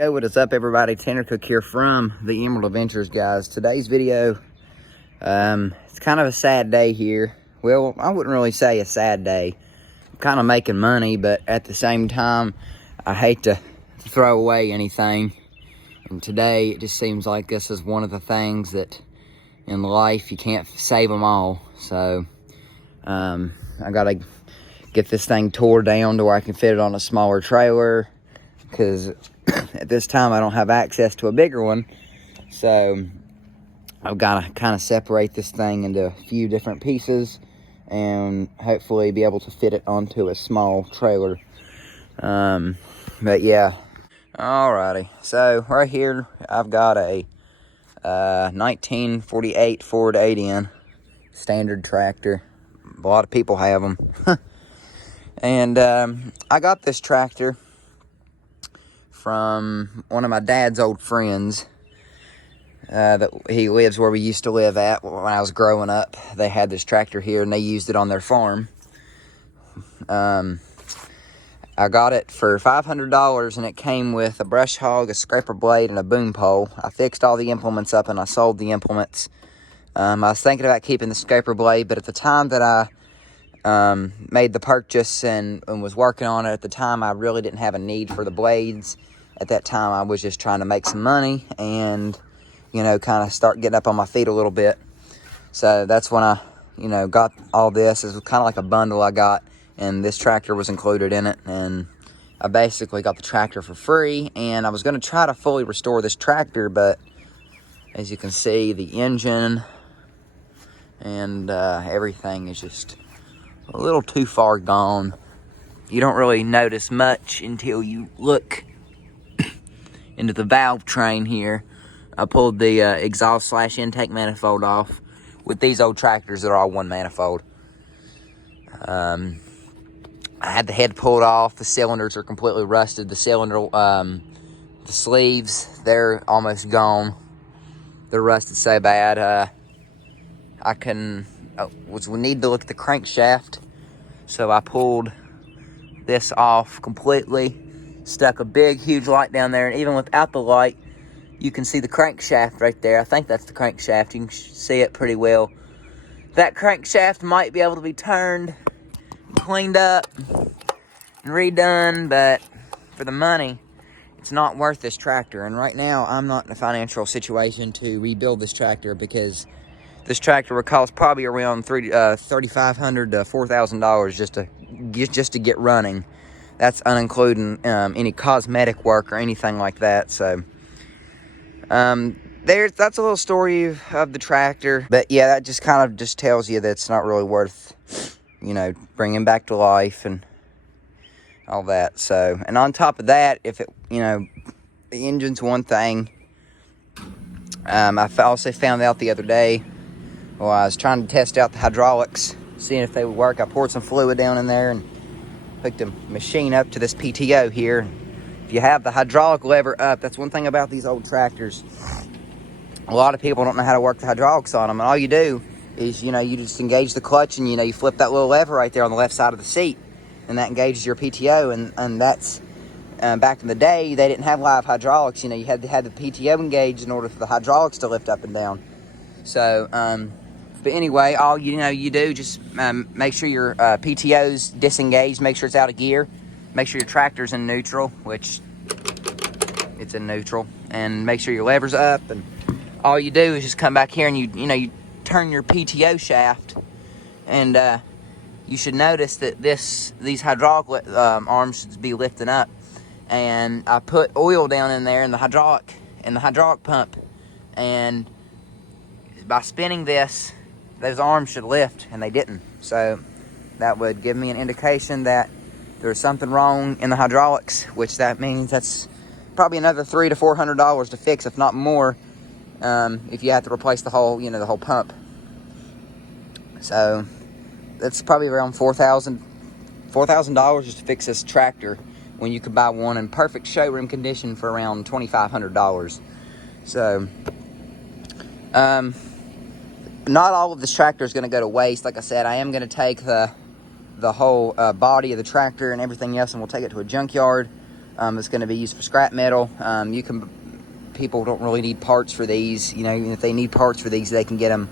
Hey, what is up, everybody? Tanner Cook here from the Emerald Adventures, guys. Today's video, it's kind of a sad day here. Well, I wouldn't really say a sad day. I'm kind of making money, but at the same time, I hate to throw away anything. And today, it just seems like this is one of the things that in life, you can't save them all. So, I gotta get this thing tore down to where I can fit it on a smaller trailer, because at this time I don't have access to a bigger one. So I've got to kind of separate this thing into a few different pieces and hopefully be able to fit it onto a small trailer. But yeah, alrighty. So right here I've got a 1948 Ford 8N standard tractor. A lot of people have them. And I got this tractor from one of my dad's old friends. That he lives where we used to live at when I was growing up. They had this tractor here and they used it on their farm. I got it for $500 and it came with a brush hog, a scraper blade, and a boom pole. I fixed all the implements up and I sold the implements. I was thinking about keeping the scraper blade, but at the time that I made the purchase and was working on it at the time, I really didn't have a need for the blades. At that time, I was just trying to make some money and, you know, kind of start getting up on my feet a little bit. So that's when I, you know, got all this. It was kind of like a bundle I got, and this tractor was included in it. And I basically got the tractor for free, and I was going to try to fully restore this tractor, but as you can see, the engine and everything is just a little too far gone. You don't really notice much until you look into the valve train here. I pulled the exhaust / intake manifold off. With these old tractors, they're all one manifold. I had the head pulled off. The cylinders are completely rusted. The cylinder, the sleeves, they're almost gone. They're rusted so bad. We need to look at the crankshaft. So I pulled this off completely, stuck a big, huge light down there, and even without the light, you can see the crankshaft right there. I think that's the crankshaft. You can see it pretty well. That crankshaft might be able to be turned, cleaned up, and redone, but for the money, it's not worth this tractor. And right now, I'm not in a financial situation to rebuild this tractor, because this tractor would cost probably around $3,500 to $4,000 just to get running. That's unincluding any cosmetic work or anything like that. So that's a little story of the tractor. But yeah, that just kind of just tells you that it's not really worth, you know, bringing back to life and all that. So, and on top of that, if it, you know, the engine's one thing. I also found out the other day, well, I was trying to test out the hydraulics, seeing if they would work. I poured some fluid down in there and hooked the machine up to this PTO here. If you have the hydraulic lever up, that's one thing about these old tractors. A lot of people don't know how to work the hydraulics on them, and all you do is, you know, you just engage the clutch, and, you know, you flip that little lever right there on the left side of the seat, and that engages your PTO. And that's back in the day, they didn't have live hydraulics. You know, you had to have the PTO engaged in order for the hydraulics to lift up and down. So but anyway, all you do, just make sure your PTO's disengaged, make sure it's out of gear, make sure your tractor's in neutral, which it's in neutral, and make sure your lever's up. And all you do is just come back here and you turn your PTO shaft, and you should notice that these hydraulic arms should be lifting up. And I put oil down in there in the hydraulic pump, and by spinning this, those arms should lift, and they didn't. So that would give me an indication that there's something wrong in the hydraulics, which that means that's probably another $300 to $400 to fix, if not more, if you have to replace the whole, the whole pump. So that's probably around $4,000 just to fix this tractor, when you could buy one in perfect showroom condition for around $2,500. So not all of this tractor is going to go to waste. Like I said, I am going to take the whole body of the tractor and everything else, and we'll take it to a junkyard. It's going to be used for scrap metal. People don't really need parts for these. You know, even if they need parts for these, they can get them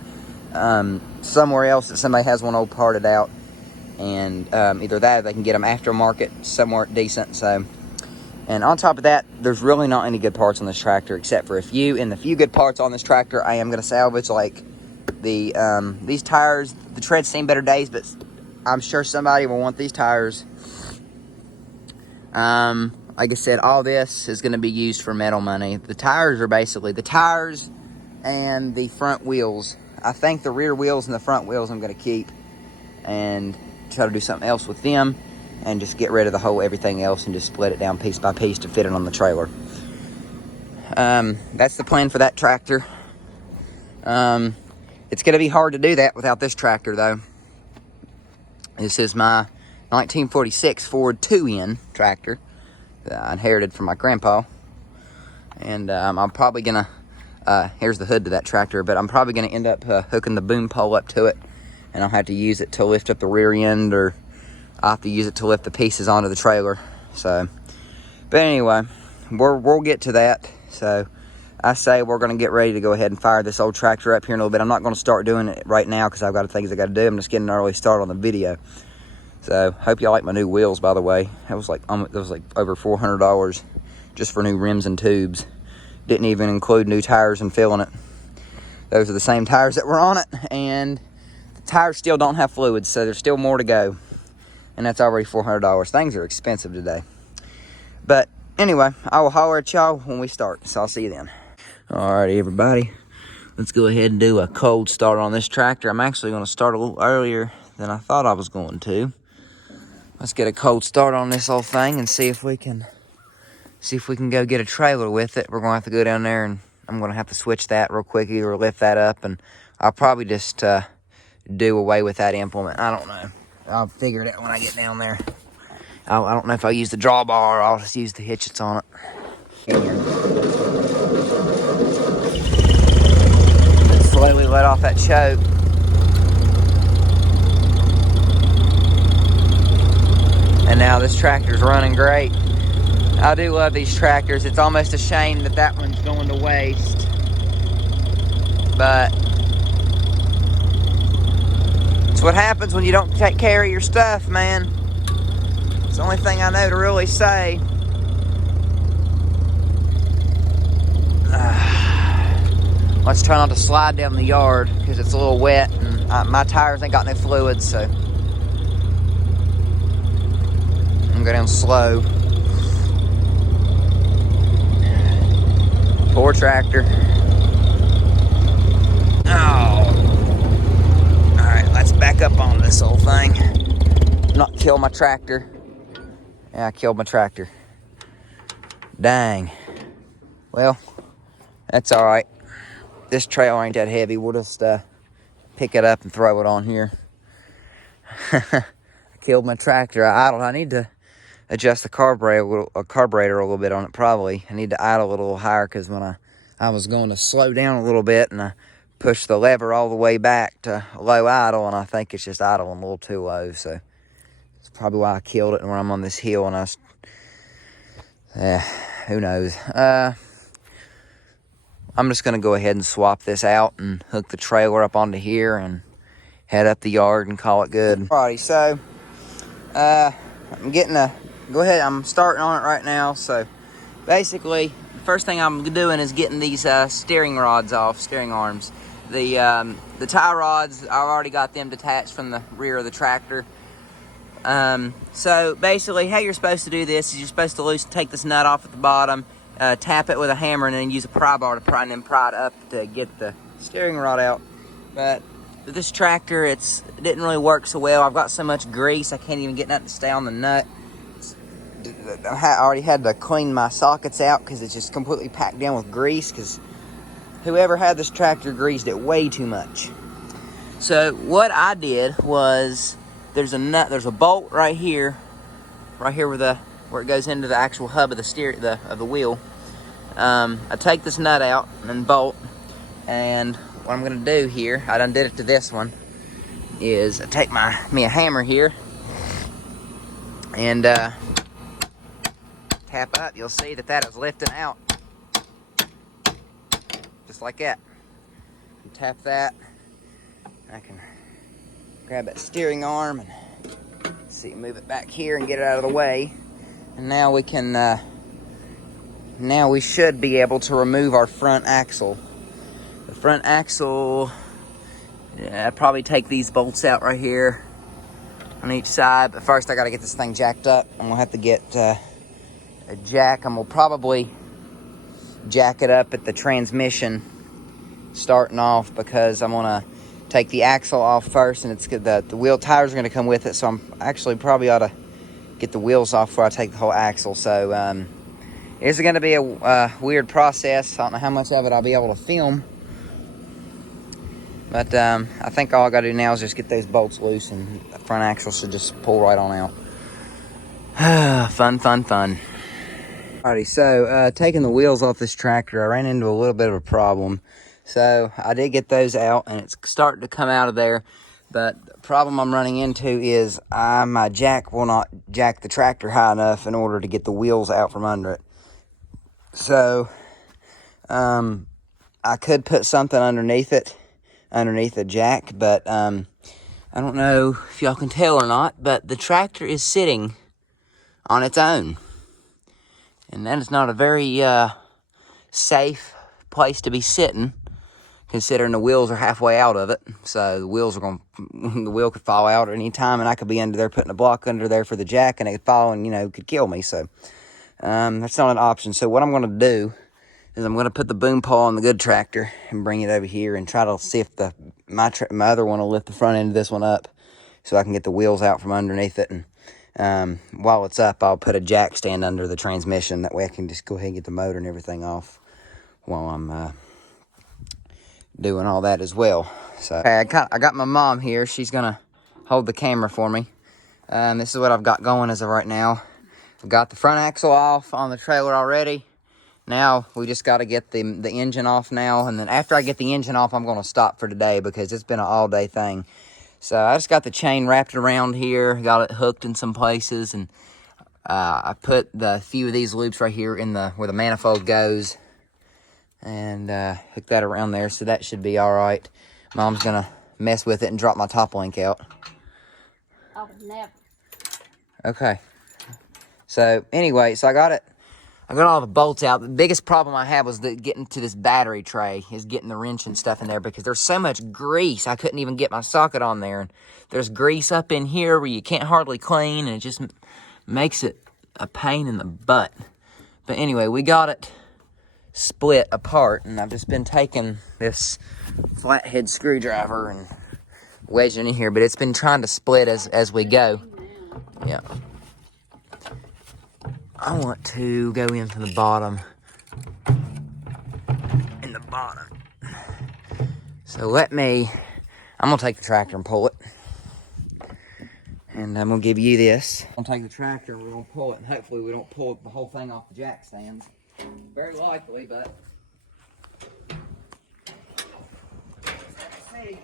somewhere else that somebody has one old parted out. And either that or they can get them aftermarket somewhere decent. So, and on top of that, there's really not any good parts on this tractor except for a few. And the few good parts on this tractor, I am going to salvage, like these tires. The tread's seen better days, but I'm sure somebody will want these tires. Like I said, all this is going to be used for metal money. The tires are basically the tires and the front wheels. I think the rear wheels and the front wheels I'm going to keep and try to do something else with them and just get rid of the whole everything else and just split it down piece by piece to fit it on the trailer. That's the plan for that tractor. It's going to be hard to do that without this tractor, though. This is my 1946 Ford 2N tractor that I inherited from my grandpa. And I'm probably going to, here's the hood to that tractor, but I'm probably going to end up hooking the boom pole up to it. And I'll have to use it to lift up the rear end, or I'll have to use it to lift the pieces onto the trailer. So, but anyway, we'll get to that. So, I say we're going to get ready to go ahead and fire this old tractor up here in a little bit. I'm not going to start doing it right now because I've got things I got to do. I'm just getting an early start on the video. So, hope y'all like my new wheels, by the way. That was like over $400 just for new rims and tubes. Didn't even include new tires and filling it. Those are the same tires that were on it, and the tires still don't have fluids, so there's still more to go. And that's already $400. Things are expensive today. But anyway, I will holler at y'all when we start, so I'll see you then. Alrighty, everybody. Let's go ahead and do a cold start on this tractor. I'm actually going to start a little earlier than I thought I was going to. Let's get a cold start on this whole thing and see if we can go get a trailer with it. We're going to have to go down there, and I'm going to have to switch that real quick, either lift that up, and I'll probably just do away with that implement. I don't know. I'll figure it out when I get down there. I don't know if I'll use the drawbar or I'll just use the hitch that's on it. Slowly let off that choke. And now this tractor's running great. I do love these tractors. It's almost a shame that that one's going to waste. But it's what happens when you don't take care of your stuff, man. It's the only thing I know to really say. Let's try not to slide down the yard because it's a little wet and my tires ain't got no fluids, so I'm gonna go down slow. Poor tractor. Oh. Alright, let's back up on this whole thing. Not kill my tractor. Yeah, I killed my tractor. Dang. Well, that's alright. This trailer ain't that heavy. We'll just pick it up and throw it on here. I killed my tractor. I idled. I need to adjust the carburetor a little bit on it, probably. I need to idle it a little higher because when I was going to slow down a little bit and I pushed the lever all the way back to low idle, and I think it's just idling a little too low. So it's probably why I killed it. And when I'm on this hill and who knows. I'm just going to go ahead and swap this out and hook the trailer up onto here and head up the yard and call it good. Alrighty, so I'm starting on it right now. So basically, the first thing I'm doing is getting these steering arms. The tie rods, I've already got them detached from the rear of the tractor. So basically, how you're supposed to do this is you're supposed to take this nut off at the bottom, tap it with a hammer, and then use a pry bar to pry it up to get the steering rod out. But with this tractor, it didn't really work so well. I've got so much grease, I can't even get nothing to stay on the nut. I already had to clean my sockets out because it's just completely packed down with grease, because whoever had this tractor greased it way too much. So what I did was, there's a bolt right here where it goes into the actual hub of the wheel. I take this nut out and bolt, and what I'm gonna do here, I done did it to this one, is I take me a hammer here and tap up, you'll see that that is lifting out. Just like that. You tap that. I can grab that steering arm and see, move it back here and get it out of the way. And now we can, now we should be able to remove our front axle. The front axle, yeah, I'd probably take these bolts out right here on each side. But first I gotta get this thing jacked up. I'm gonna have to get a jack. I'm gonna probably jack it up at the transmission starting off, because I'm gonna take the axle off first, and it's good that the wheel tires are gonna come with it. So I'm actually probably ought to get the wheels off before I take the whole axle. So it's gonna be a weird process. I don't know how much of it I'll be able to film, but I think all I gotta do now is just get those bolts loose, and the front axle should just pull right on out. Fun, fun, fun. Alrighty, so taking the wheels off this tractor, I ran into a little bit of a problem. So I did get those out, and it's starting to come out of there. But the problem I'm running into is my jack will not jack the tractor high enough in order to get the wheels out from under it. So I could put something underneath it, underneath the jack, but I don't know if y'all can tell or not, but the tractor is sitting on its own. And that is not a very safe place to be sitting, considering the wheels are halfway out of it. So the wheels are the wheel could fall out at any time, and I could be under there putting a block under there for the jack, and it could fall and, you know, could kill me. So that's not an option. So what I'm going to do is I'm going to put the boom pole on the good tractor and bring it over here and try to see if my other one will lift the front end of this one up so I can get the wheels out from underneath it. And while it's up, I'll put a jack stand under the transmission. That way I can just go ahead and get the motor and everything off while I'm doing all that as well. So okay, I got my mom here. She's gonna hold the camera for me. This is what I've got going as of right now. I've got the front axle off on the trailer already. Now we just got to get the engine off now, and then after I get the engine off, I'm gonna stop for today because it's been an all-day thing. So I just got the chain wrapped around here, got it hooked in some places, and I put the few of these loops right here in where the manifold goes, and hook that around there, so that should be all right. Mom's gonna mess with it and drop my top link out. Oh, never. Okay. So anyway, so I got all the bolts out. The biggest problem I had was getting to this battery tray, is getting the wrench and stuff in there, because there's so much grease. I couldn't even get my socket on there. And there's grease up in here where you can't hardly clean, and it just makes it a pain in the butt. But anyway, we got it split apart, and I've just been taking this flathead screwdriver and wedging it in here, but it's been trying to split as we go. Yeah. I want to go in from the bottom. In the bottom. So I'm going to take the tractor and pull it. And I'm going to give you this. I'm going to take the tractor and we're going to pull it. And hopefully we don't pull the whole thing off the jack stands. Very likely, but... let's see.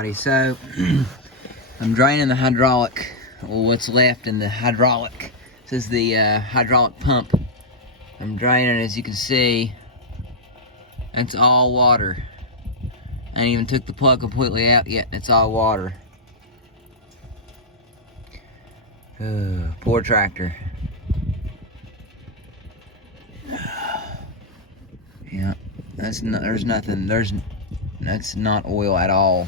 Alrighty, so I'm draining the hydraulic, well, what's left in the hydraulic. This is the hydraulic pump. I'm draining, as you can see, that's all water. I ain't even took the plug completely out yet, it's all water. Poor tractor. Yeah, that's not, that's not oil at all.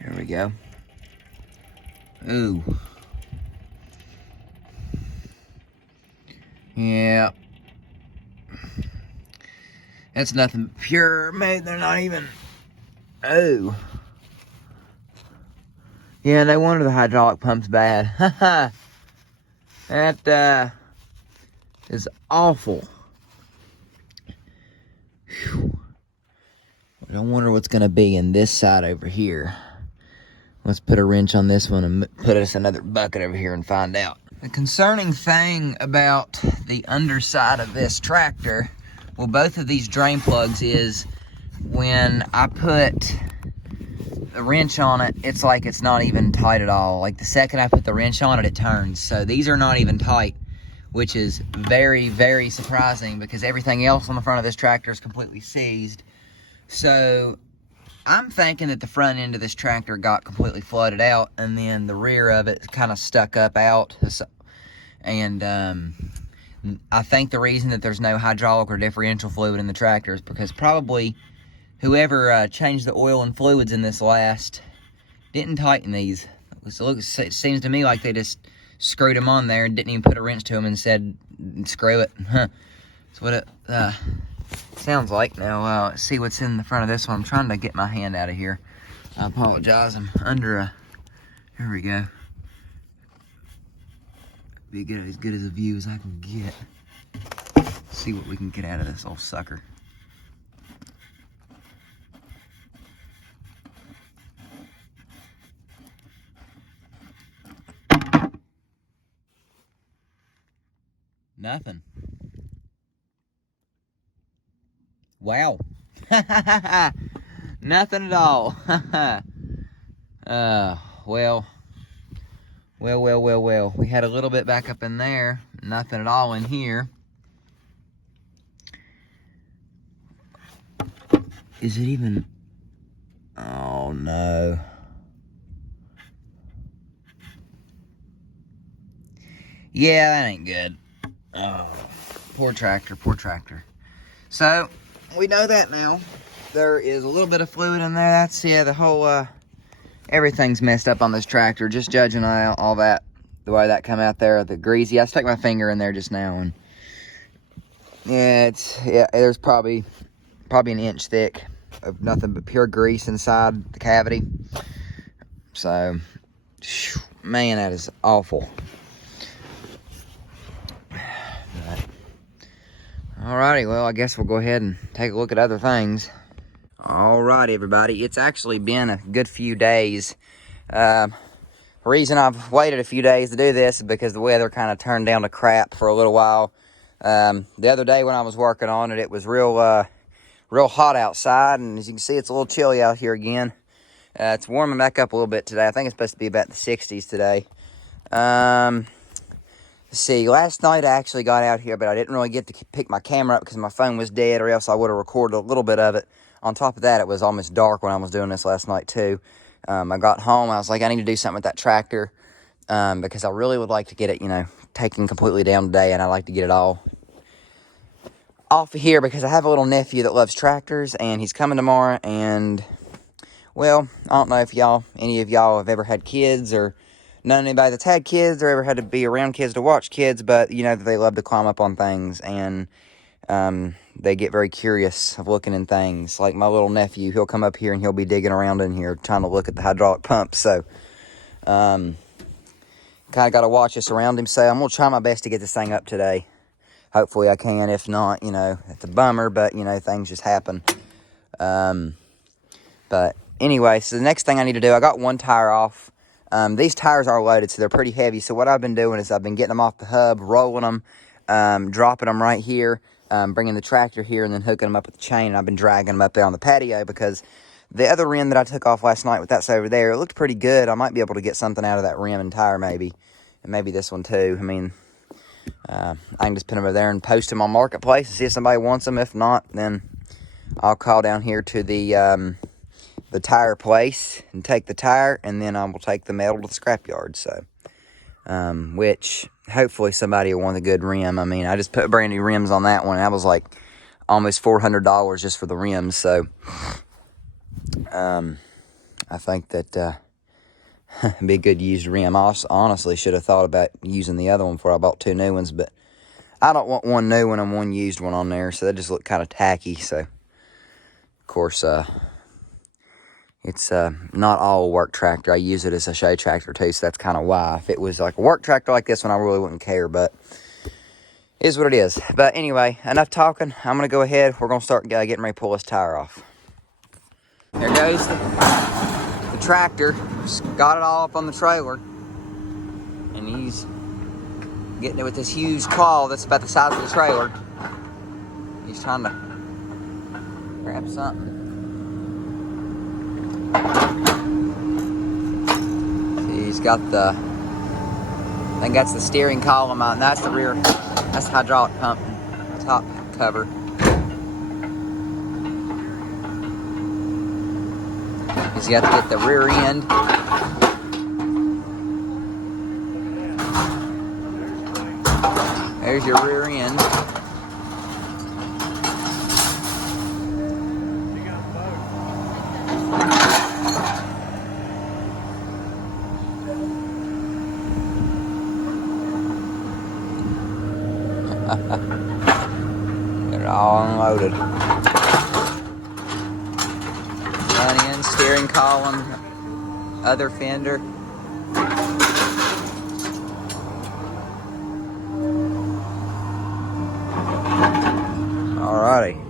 There we go. Ooh. Yeah. That's nothing pure, mate. They're not even. Oh. Yeah, no wonder the hydraulic pump's bad. Haha. That is awful. Whew. I don't wonder what's gonna be in this side over here. Let's put a wrench on this one and put us another bucket over here and find out. The concerning thing about the underside of this tractor, well, both of these drain plugs, is when I put a wrench on it, it's like it's not even tight at all. Like the second I put the wrench on it, it turns. So these are not even tight, which is very, very surprising because everything else on the front of this tractor is completely seized. So I'm thinking that the front end of this tractor got completely flooded out and then the rear of it kind of stuck up out. And I think the reason that there's no hydraulic or differential fluid in the tractor is because probably whoever changed the oil and fluids in this last didn't tighten these. It seems to me like they just screwed them on there and didn't even put a wrench to them and said, screw it. That's what it sounds like. Now, let's see what's in the front of this one. I'm trying to get my hand out of here. I apologize. I'm under a... Here we go. Be as good as a view as I can get. See what we can get out of this old sucker. Nothing. Wow. Nothing at all. Well. We had a little bit back up in there. Nothing at all in here. Is it even... Oh, no. Yeah, that ain't good. Oh, poor tractor, poor tractor. So, we know that now. There is a little bit of fluid in there. That's, yeah, the whole, everything's messed up on this tractor. Just judging all that, the way that come out there, the greasy. I stuck my finger in there just now, and yeah, there's probably an inch thick of nothing but pure grease inside the cavity. So, man, that is awful. Alrighty, well, I guess we'll go ahead and take a look at other things. Alrighty, everybody. It's actually been a good few days. The reason I've waited a few days to do this is because the weather kind of turned down to crap for a little while. The other day when I was working on it, it was real hot outside, and as you can see, it's a little chilly out here again. It's warming back up a little bit today. I think it's supposed to be about the 60s today. Let's see, last night I actually got out here, but I didn't really get to pick my camera up because my phone was dead, or else I would have recorded a little bit of it. On top of that, it was almost dark when I was doing this last night too. I got home, I was like, I need to do something with that tractor because I really would like to get it, taken completely down today, and I'd like to get it all off of here because I have a little nephew that loves tractors, and he's coming tomorrow, and, well, I don't know if any of y'all have ever had kids or know anybody that's had kids or ever had to be around kids to watch kids, but that they love to climb up on things, and they get very curious of looking in things. Like my little nephew, he'll come up here and he'll be digging around in here trying to look at the hydraulic pump. So kind of got to watch this around him. So I'm going to try my best to get this thing up today. Hopefully I can. If not, it's a bummer, but things just happen. But anyway, so the next thing I need to do, I got one tire off. These tires are loaded, so they're pretty heavy. So what I've been doing is I've been getting them off the hub, rolling them, dropping them right here, bringing the tractor here, and then hooking them up with the chain. And I've been dragging them up there on the patio because the other rim that I took off last night with that's over there, it looked pretty good. I might be able to get something out of that rim and tire maybe, and maybe this one too. I mean, I can just put them over there and post them on Marketplace and see if somebody wants them. If not, then I'll call down here to the tire place and take the tire, and then I will take the metal to the scrapyard. So, which hopefully somebody will want a good rim. I mean, I just put brand new rims on that one. And that was like almost $400 just for the rims. So, I think that it'd be a good used rim. I honestly should have thought about using the other one before I bought 2 new ones, but I don't want one new one and one used one on there, so that just looked kind of tacky. So, of course, it's not all a work tractor. I use it as a show tractor too, so that's kind of why. If it was like a work tractor like this one, I really wouldn't care, but it is what it is. But anyway, enough talking. I'm going to go ahead. We're going to start getting ready to pull this tire off. There goes the tractor. Just got it all up on the trailer, and he's getting it with this huge claw that's about the size of the trailer. He's trying to grab something. See, he's got the, I think that's the steering column on, that's the rear, that's the hydraulic pump top cover. He's got to get the rear end. There's your rear end. Get it all unloaded. Front end, steering column, other fender. Alrighty.